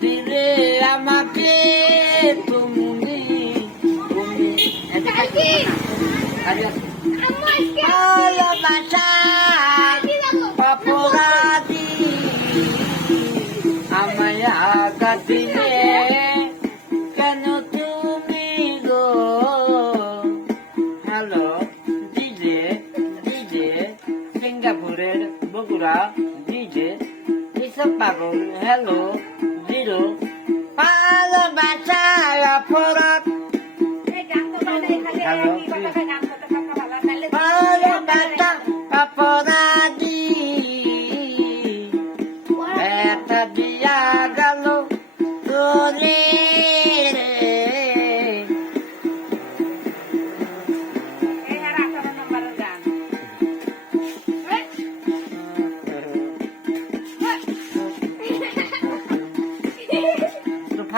দিলে আমাকে তুমি তুমি। ভালোবাসা বগুড়া ডিজে এসব পাগল হ্যালো জিরো ভালোবাসা অপরাধ। ভালোবাসা অপরাধী। একটা দিয়া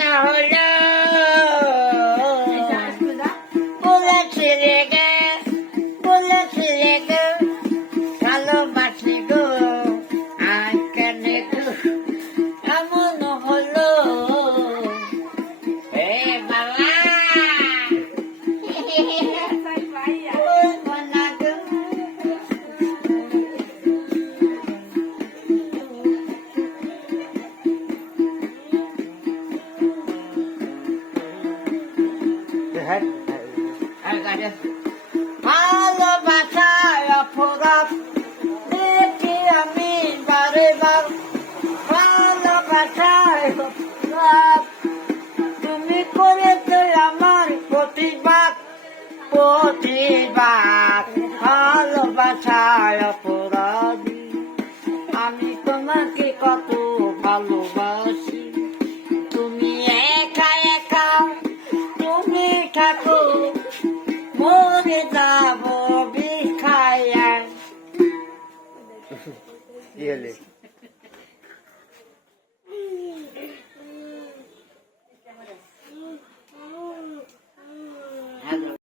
এমন হলো ভালোবাসায় অপরাধ দেখি আমি বারে বার ভালোবাসায় অপরাধ, তুমি করেছ আমার প্রতিবাদ প্রতিবাদ। ভালোবাসায় অপরাধী, আমি তোমাকে কত ভালোবাসি।